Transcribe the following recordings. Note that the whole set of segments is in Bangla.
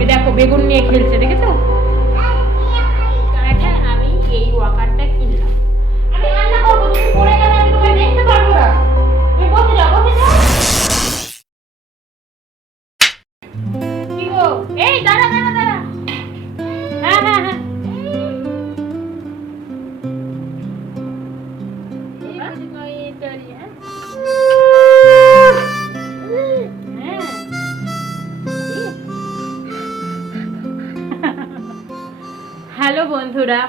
এই দেখো বেগুন নিয়ে খেলছে, দেখেছো? আমি এই ওয়াকারটা কিনলাম। আমি রান্না করবো, তুমি পড়ে গেলে আমি তোমায় দেখতে পারবো না। তুমি বসে যাও, বসে যাও। কি গো? এই দাঁড়া দাঁড়া দাঁড়া। হ্যাঁ হ্যাঁ হ্যাঁ। হ্যালো বন্ধুরা,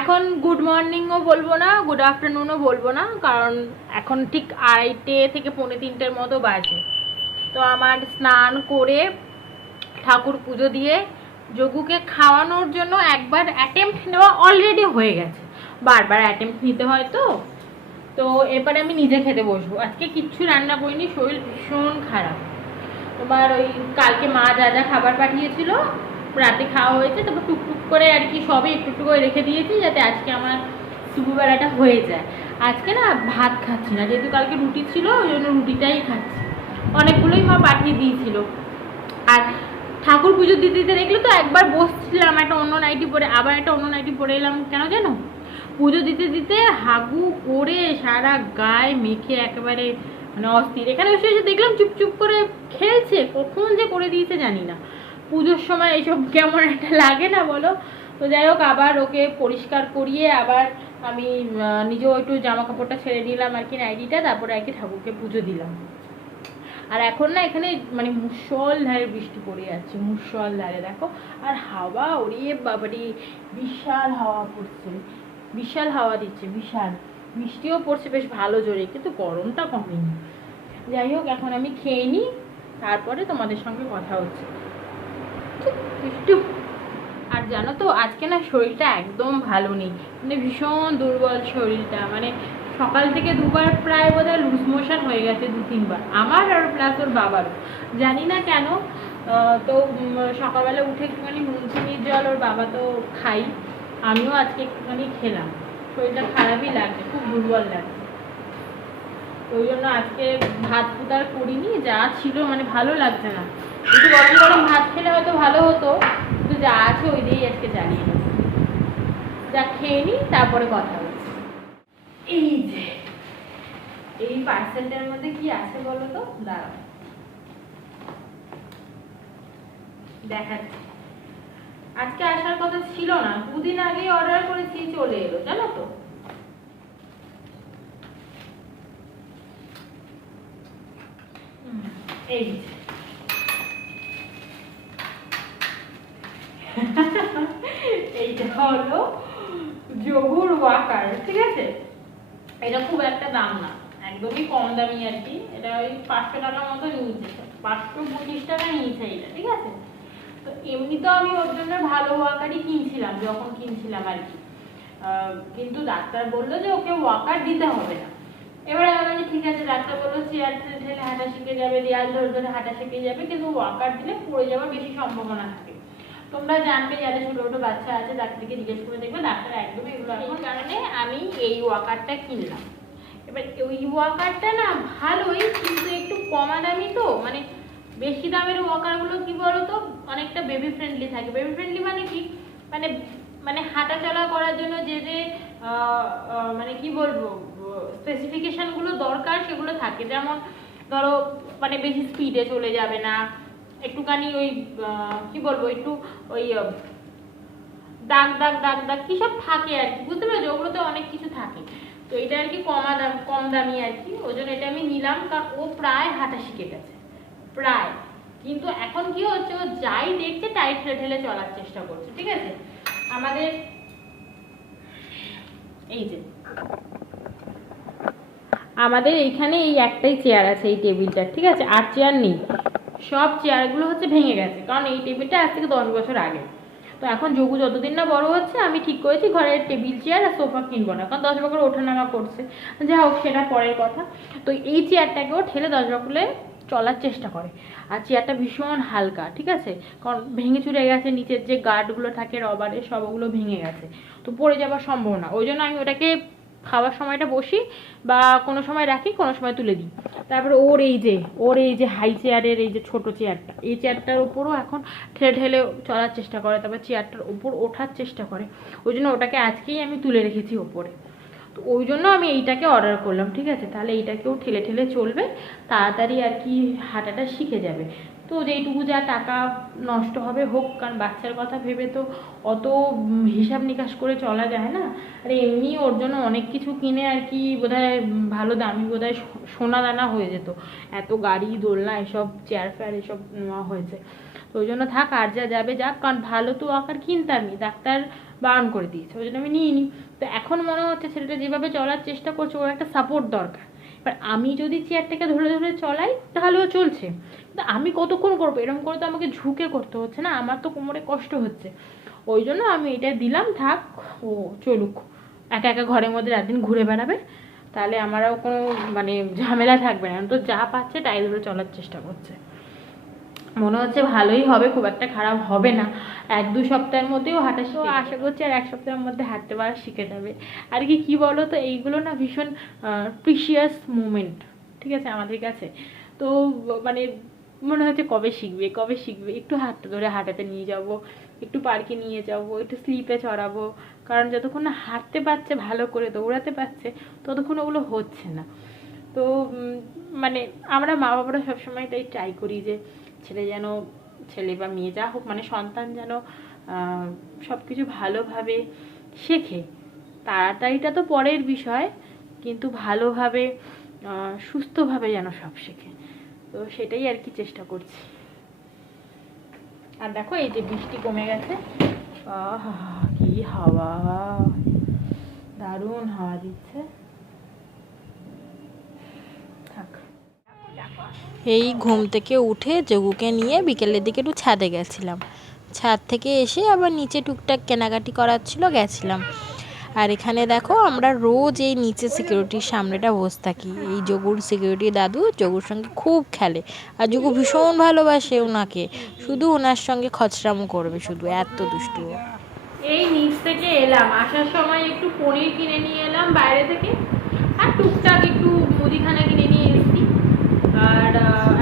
এখন গুড মর্নিংও বলবো না, গুড আফটারনুনও বলবো না, কারণ এখন ঠিক 2:30 থেকে 2:45 মতো বাজে। তো আমার স্নান করে ঠাকুর পুজো দিয়ে যোগুকে খাওয়ানোর জন্য একবার অ্যাটেম্প্ট নেওয়া অলরেডি হয়ে গেছে। বারবার অ্যাটেম্প্ট নিতে হয় তো। তো এরপরে আমি নিজে খেতে বসবো। আজকে কিচ্ছু রান্না করিনি, শরীর ভীষণ খারাপ। তোমার ওই কালকে মা যা যা খাবার পাঠিয়েছিল রাতে খাওয়া হয়েছে, তারপর টুকটুক করে আর কি সবই একটু একটু করে রেখে দিয়েছি যাতে আজকে আমার দুপুরবেলাটা হয়ে যায়। আজকে না ভাত খাচ্ছি না, যেহেতু কালকে রুটি ছিল ওই জন্য রুটিটাই খাচ্ছি। অনেকগুলোই মা পাঠিয়ে দিয়েছিল। আর ঠাকুর পুজো দিতে দিতে দেখলে তো একবার বসছিলাম একটা অন্য নাইটি পরে, আবার একটা অন্য নাইটি পরে এলাম। কেন জানো? পুজো দিতে দিতে হাগু করে সারা গায়ে মেখে একেবারে মানে অস্থির। এখানে বসে এসে দেখলাম চুপচুপ করে খেলছে, কখন যে করে দিয়েছে জানি না। পুজোর সময় এইসব কেমন একটা লাগে না বলো? তো যাই হোক, আবার ওকে পরিষ্কার করিয়ে আবার আমি নিজেও একটু জামা কাপড়টা ছেড়ে নিলাম আর কি, নাইটিটা, তারপরে আর কি ঠাকুরকে পুজো দিলাম। আর এখন না এখানে মানে মুষলধারে বৃষ্টি পড়ে যাচ্ছে, মুষলধারে দেখো। আর হাওয়া ওড়িয়ে বাবারি, বিশাল হাওয়া পড়ছে, বিশাল হাওয়া দিচ্ছে, বিশাল। বৃষ্টিও পড়ছে বেশ ভালো জোরে, কিন্তু গরমটা কমেনি। যাই হোক, এখন আমি খেয়ে নিই, তারপরে তোমাদের সঙ্গে কথা হচ্ছে একটু। আর জানো তো আজকে না শরীরটা একদম ভালো নেই, মানে ভীষণ দুর্বল শরীরটা। মানে সকাল থেকে দুবার প্রায় বোধহয় লুজ মোশন হয়ে গেছে, 2-3 বার আমার, আর প্লাস ওর বাবারও। জানি না কেন। তো সকালবেলা উঠে একটুখানি নুন চিনির জল ওর বাবা তো খাই, আমিও আজকে একটুখানি খেলাম। শরীরটা খারাপই লাগছে, খুব দুর্বল লাগছে। ওই জন্য আজকে ভাত ফুটার করিনি, যা ছিল মানে ভালো লাগছে না। একটু গরম গরম ভাত খেলে হয়তো ভালো হতো, কিন্তু যা আছে ওই দিয়েই আজকে জ্বালিয়ে নেব। যা খেয়ে নিই, তারপরে কথা হচ্ছে। এই যে এই পার্সেলটার মধ্যে কি আছে বলো তো, দাঁড়াও দেখাচ্ছি। আজকে আসার কথা ছিল না, 2 দিন আগে অর্ডার করেছি, চলে এলো জানো তো। এই এইটা হলো যোগুর ওয়াকার, ঠিক আছে? এটা খুব একটা দাম না, একদমই কম দামি আর কি। এটা ওই 500 টাকা মতো নিয়েছে, 525 টাকা নিয়েছে এটা, ঠিক আছে? তো এমনি তো আমি ওর জন্য ভালো ওয়াকারই কিনছিলাম যখন কিনছিলাম আর কি। কিন্তু ডাক্তার বললো যে ওকে ওয়াকার দিতে হবে না। এবার আমি ঠিক আছে, ডাক্তার বললো চেয়ার ঠেলে হাঁটা শিখে যাবে, দেয়াল ধরে ধরে হাঁটা শিখে যাবে, কিন্তু ওয়াকার দিলে পড়ে যাওয়ার বেশি সম্ভাবনা থাকে। তোমরা জানবে যাদের ছোট ছোট বাচ্চা আছে, ডাক্তারকে জিজ্ঞেস করে দেখবে, ডাক্তার একদমই এগুলো। এই কারণে আমি এই ওয়াকারটা কিনলাম। এবার ওই ওয়াকারটা না ভালোই, কিন্তু একটু কমা দামি তো, মানে বেশি দামের ওয়াকারগুলো কি বলতো অনেকটা বেবি ফ্রেন্ডলি থাকে। বেবি ফ্রেন্ডলি মানে কি, মানে মানে হাঁটা চলা করার জন্য যে যে মানে কি বলবো স্পেসিফিকেশনগুলো দরকার সেগুলো থাকে। যেমন ধরো মানে বেশি স্পিডে চলে যাবে না, একটুখানি ওই কি বলবো একটু ওই দাগ দাগ দাগ দাগ কি সব থাকে আর কি, বুঝতে পারছো? ওগুলোতে অনেক কিছু থাকে। তো এটা আর কি কম দামি আর কি, ওই জন্য এটা আমি নিলাম। কারণ ও প্রায় হাঁটা শিখে গেছে, প্রায়। কিন্তু এখন কি হচ্ছে, ও যাই দেখছে তাই ঠেলে ঠেলে চলার চেষ্টা করছে, ঠিক আছে? আমাদের এই যে আমাদের এইখানে এই একটাই চেয়ার আছে, এই টেবিলটা, ঠিক আছে? আর চেয়ার নেই, সব চেয়ারগুলো হচ্ছে ভেঙে গেছে, কারণ এই টেবিলটা আজ থেকে 10 বছর আগে। তো এখন যোগু যতদিন না বড় হচ্ছে আমি ঠিক করেছি ঘরের টেবিল চেয়ার আর সোফা কিনবো না, কারণ 10 বছর ওঠানামা করছে। যা হোক, সেটা পরের কথা। তো এই চেয়ারটাকেও ঠেলে 10 বছরে চলার চেষ্টা করে। আর চেয়ারটা ভীষণ হালকা, ঠিক আছে? কারণ ভেঙে চুরে গেছে, নিচের যে গার্ডগুলো থাকে রবারের সবগুলো ভেঙে গেছে, তো পড়ে যাওয়ার সম্ভাবনা। ওই জন্য আমি ওটাকে খাওয়ার সময়টা বসি বা কোনো সময় রাখি, কোনো সময় তুলে দিই। তারপরে ওর এই যে হাই চেয়ারের এই যে ছোট চেয়ারটা, এই চেয়ারটার উপরও এখন ঠেলে ঠেলে চলার চেষ্টা করে, তারপর চেয়ারটার উপর ওঠার চেষ্টা করে। ওই জন্য ওটাকে আজকেই আমি তুলে রেখেছি ওপরে। তো ওই জন্য আমি এইটাকে অর্ডার করলাম, ঠিক আছে? তাহলে এইটাকেও ঠেলে ঠেলে চলবে, তাড়াতাড়ি আর কি হাঁটাটা শিখে যাবে। তো যেইটুকু যা টাকা নষ্ট হবে হোক, কারণ বাচ্চার কথা ভেবে তো অত হিসাব নিকাশ করে চলা যায় না। আর এমনি ওর জন্য অনেক কিছু কিনে আর কি বোধহয় ভালো দামি বোধহয় সোনা দানা হয়ে যেত, এত গাড়ি দোলনা এসব চেয়ার ফেয়ার এসব নেওয়া হয়েছে। তো ওই জন্য থাক, আর যা যাবে যাক, কারণ ভালো তো আকার কিনতামই, ডাক্তার বারণ করে দিয়েছে, ওই জন্য আমি নিইনি। তো এখন মনে হচ্ছে ছেলেটা যেভাবে চলার চেষ্টা করছে ওর একটা সাপোর্ট দরকার। এবার আমি যদি চেয়ারটাকে ধরে ধরে চলাই তাহলেও চলছে, কিন্তু আমি কতক্ষণ করবো? এরকম করে তো আমাকে ঝুঁকে করতে হচ্ছে না, আমার তো কোমরে কষ্ট হচ্ছে। ওই জন্য আমি এটা দিলাম, থাক ও চলুক, একা একা ঘরের মধ্যে রাত দিন ঘুরে বেড়াবে, তাহলে আমারও কোনো মানে ঝামেলা থাকবে না। তো যা পাচ্ছে তাই ধরে চলার চেষ্টা করছে, মনে হচ্ছে ভালোই হবে, খুব একটা খারাপ হবে না। 1-2 সপ্তাহের মধ্যেও হাঁটা শিখে, আশা করছি আর 1 সপ্তাহের মধ্যে হাঁটতে পারা শিখে যাবে আর কি। কি বলো তো, এইগুলো না ভীষণ প্রিশিয়াস মুমেন্ট, ঠিক আছে আমাদের কাছে। তো মানে মনে হচ্ছে কবে শিখবে কবে শিখবে, একটু হাতটা ধরে হাঁটাতে নিয়ে যাব, একটু পার্কে নিয়ে যাব, একটু স্লিপে চড়াবো, কারণ যতক্ষণ না হাঁটতে পারছে ভালো করে, দৌড়াতে পারছে, ততক্ষণ ওগুলো হচ্ছে না। তো মানে আমরা মা বাবারা সবসময় তাই ট্রাই করি যে ছেলে বা মেয়ে যা হোক, মানে সন্তান যেন সব কিছু ভালোভাবে শেখে। তাড়াতাড়িটা তো পরের বিষয়, কিন্তু ভালোভাবে সুস্থভাবে যেন সব শেখে। তো সেটাই আর কি চেষ্টা করছি। আর দেখো এই যে বৃষ্টি কমে গেছে, কি হাওয়া, দারুণ হাওয়া দিচ্ছে। এই ঘুম থেকে উঠে যোগুকে নিয়ে বিকেলের দিকে একটু ছাদে গেছিলাম, ছাদ থেকে এসে আবার নিচে টুকটাক কেনাকাটি করার ছিল, গেছিলাম। আর এখানে দেখো আমরা রোজ এই নিচে সিকিউরিটির সামনেটা বসে থাকি। এই যোগুর সিকিউরিটি দাদু যোগুর সঙ্গে খুব খেলে, আর যোগু ভীষণ ভালোবাসে ওনাকে, শুধু ওনার সঙ্গে খচরামো করবে, শুধু এত দুষ্টু। এই নিচ থেকে এলাম, আসার সময় একটু পনির কিনে নিয়ে এলাম বাইরে থেকে, আর টুকটাক একটু মুদিখানা কিনে নিয়ে এসেছি। আর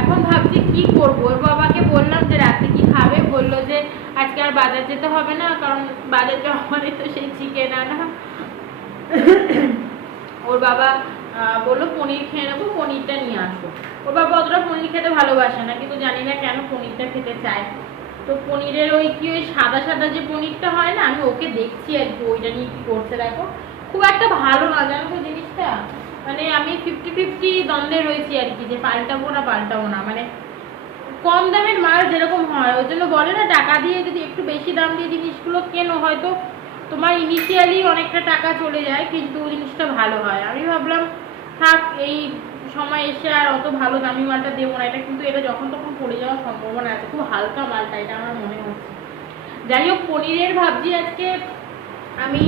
এখন ভাবছি কি করবো। ওর বাবাকে বললাম যে রাতে কি খাবে, বললো যে আজকে আর বাজার যেতে হবে না, কারণ বাজার যাওয়া মানে তো সেই চিকেন আনা। ওর বাবা বললো পনির খেয়ে নেবো, পনিরটা নিয়ে আসবো। ওর বাবা অতটা পনির খেতে ভালোবাসে না, কিন্তু জানি না কেন পনিরটা খেতে চায়। তো পনিরের ওই কি ওই সাদা সাদা যে পনিরটা হয় না, আমি ওকে দেখছি আর কি ওইটা নিয়ে কি করছে। দেখো খুব একটা ভালো না জানো তো জিনিসটা, মানে আমি 50-50 দ্বন্দ্বে রয়েছি আর কি, যে পাল্টাবো না, মানে কম দামের মাল যেরকম হয়, ওই জন্য বলে না টাকা দিয়ে যদি একটু বেশি দাম দিয়ে জিনিসগুলো কেনো, হয়তো তোমার ইনিশিয়ালি অনেকটা টাকা চলে যায়, কিন্তু জিনিসটা ভালো হয়। আমি ভাবলাম থাক, এই সময় এসে আর অত ভালো দামি মালটা দেবো না, এটা কিন্তু এটা যখন তখন পড়ে যাওয়ার সম্ভাবনা আছে, খুব হালকা মালটা এটা আমার মনে হচ্ছে। যাই হোক, পনিরের ভাবছি আজকে আমি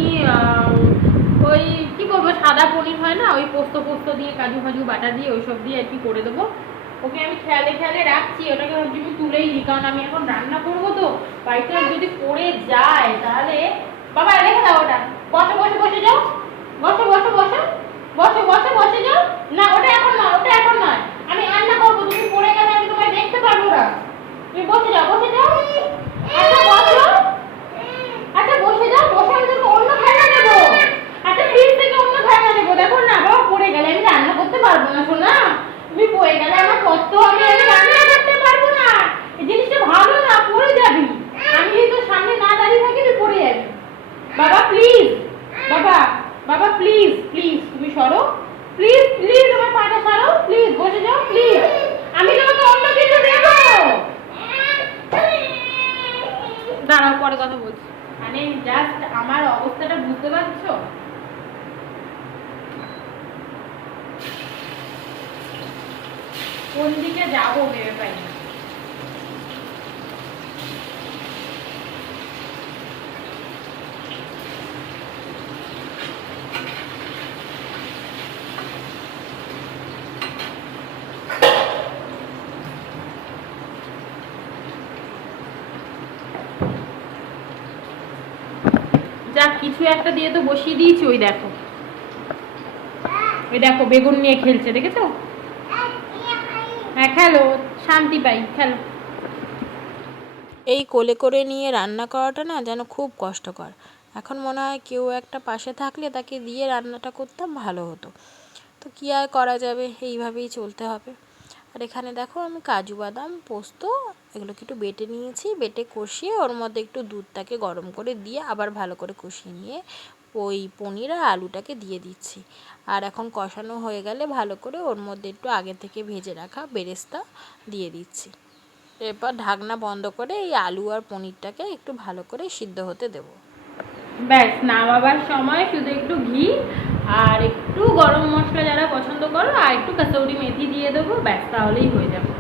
ওই কি করবো, সাদা পনির হয় না, ওই পোস্ত দিয়ে কাজু ফাজু বাটা দিয়ে ওইসব দিয়ে আর কি করে দেবো। ওকে আমি খেয়ালে রাখছি, ওটাকে ভাবছি আমি তুলেই দিই, কারণ আমি এখন রান্না করবো তো, বাড়িতে যদি পড়ে যায় তাহলে। বাবা রেখে দাও ওটা, বসে যাও, বসে যাও। না ওটা এখন নয়, আমি রান্না করবো, তুমি পড়ে গেলে আমি তোমায় দেখতে পারবো না। তুমি বসে যাও। আচ্ছা বসে যাও, বসে আমি তোকে অন্য খেলনা দেবো। আচ্ছা ফ্রিজ থেকে অন্য খেলনা দেবো। দেখো না বাবা, পড়ে গেলে আমি রান্না করতে পারবো না সোনা, তুমি পড়ে গেলে আমার কষ্ট হবে, আমি রান্না করতে পারবো না। এই জিনিসটা ভালো না, পড়ে যাবি, আমি যদি তোর সামনে না দাঁড়িয়ে থাকি তুই পড়ে যাবি। বাবা প্লিজ, বাবা প্লিজ তুমি সরো, প্লিজ আমার পাটা সরাও, প্লিজ বসে যাও প্লিজ, আমি তোমাকে অন্য কিছু দেবো। দাঁড়াও, পরে কথা বলছি। মানে জাস্ট আমার অবস্থাটা বুঝতে পারছো? কোন দিকে যাবো ভেবে পাই না। যা কিছু একটা দিয়ে তো বসিয়ে দিয়েছি, ওই দেখো ওই দেখো বেগুন নিয়ে খেলছে, দেখেছো? হ্যাঁ খেলো, শান্তি পাই, খেলো। এই কোলে করে নিয়ে রান্না করাটা না যেন খুব কষ্টকর। এখন মনে হয় কেউ একটা পাশে থাকলে তাকে দিয়ে রান্নাটা করতাম, ভালো হতো। তো কী আর করা যাবে, এইভাবেই চলতে হবে। আর এখানে দেখো আমি কাজু বাদাম পোস্ত এগুলোকে একটু বেটে নিয়েছি, বেটে কষিয়ে ওর মধ্যে একটু দুধটাকে গরম করে দিয়ে আবার ভালো করে কষিয়ে নিয়ে ওই পনির আর আলুটাকে দিয়ে দিচ্ছি। আর এখন কষানো হয়ে গেলে ভালো করে ওর মধ্যে একটু আগে থেকে ভেজে রাখা বেরেস্তা দিয়ে দিচ্ছি। এরপর ঢাকনা বন্ধ করে এই আলু আর পনিরটাকে একটু ভালো করে সিদ্ধ হতে দেবো। ব্যাস, নামাবার সময় শুধু একটু ঘি আর একটু গরম মশলা যারা পছন্দ করো আর একটু কাসৌরি মেথি দিয়ে দেবো, ব্যাস তাহলেই হয়ে যাবে।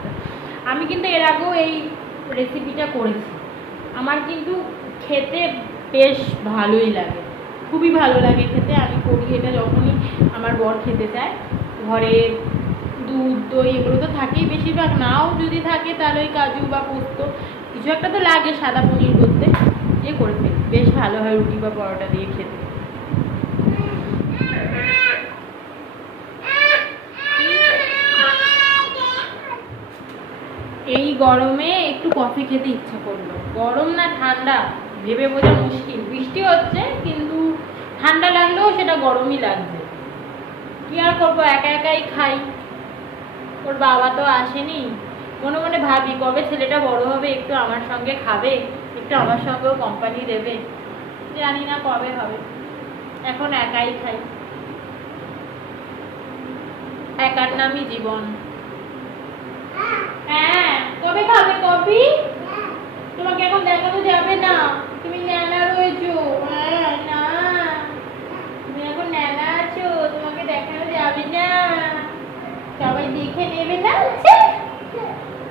আমি কিন্তু এর আগেও এই রেসিপিটা করেছি, আমার কিন্তু খেতে বেশ ভালোই লাগে, খুবই ভালো লাগে খেতে। আমি করি এটা যখনই আমার বর খেতে চায়। ঘরে দুধ দই এগুলো তো থাকেই বেশিরভাগ, নাও যদি থাকে তাহলে ওই কাজু বা পোস্ত কিছু একটা তো লাগে সাদা পনির করতে, যে করে ফেলি, বেশ ভালো হয় রুটি বা পরোটা দিয়ে খেতে। এই গরমে একটু কফি খেতে ইচ্ছা করলো, গরম না ঠান্ডা ভেবে বোঝা মুশকিল। বৃষ্টি হচ্ছে কিন্তু ঠান্ডা লাগলেও সেটা গরমই লাগছে। কি আর করবো, একা একাই খাই, ওর বাবা তো আসেনি। মনে মনে ভাবি কবে ছেলেটা বড় হবে, একটু আমার সঙ্গে খাবে, একটু আমার সঙ্গেও কোম্পানি দেবে, জানি না কবে হবে। এখন একাই খাই, একার নামই জীবন। হ্যাঁ, কবে খাবে কফি? তোমাকে এখন দেখানো যাবে না, তুমি ন্যানা রয়েছো। হ্যাঁ না, তুমি এখন ন্যানা আছো, তোমাকে দেখানো যাবে না, সবাই দেখে নেবে না,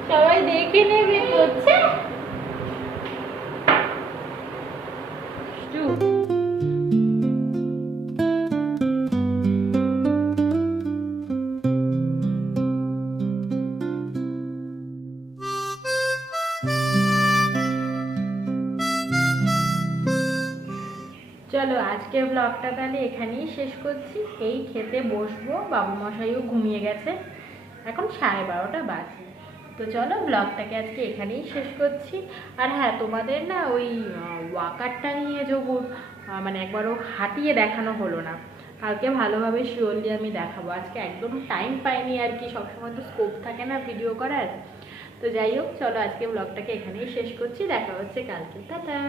সবাই দেখে নেবে হচ্ছে। চলো আজকের ব্লগটা তাহলে এখানেই শেষ করছি। এই খেতে বসবো, বাবু মশাইও ঘুমিয়ে গেছে, এখন 12:30 বাজে। তো চলো ব্লগটাকে আজকে এখানেই শেষ করছি। আর হ্যাঁ, তোমাদের না ওই ওয়াকারটা নিয়ে যখন মানে একবারও হাঁটিয়ে দেখানো হলো না, কালকে ভালোভাবে শিওরলি আমি দেখাবো। আজকে একদম টাইম পাইনি আর কি, সবসময় তো স্কোপ থাকে না ভিডিও করার। তো যাই হোক, চলো আজকে ব্লগটাকে এখানেই শেষ করছি, দেখা হচ্ছে কালকে, টাটা।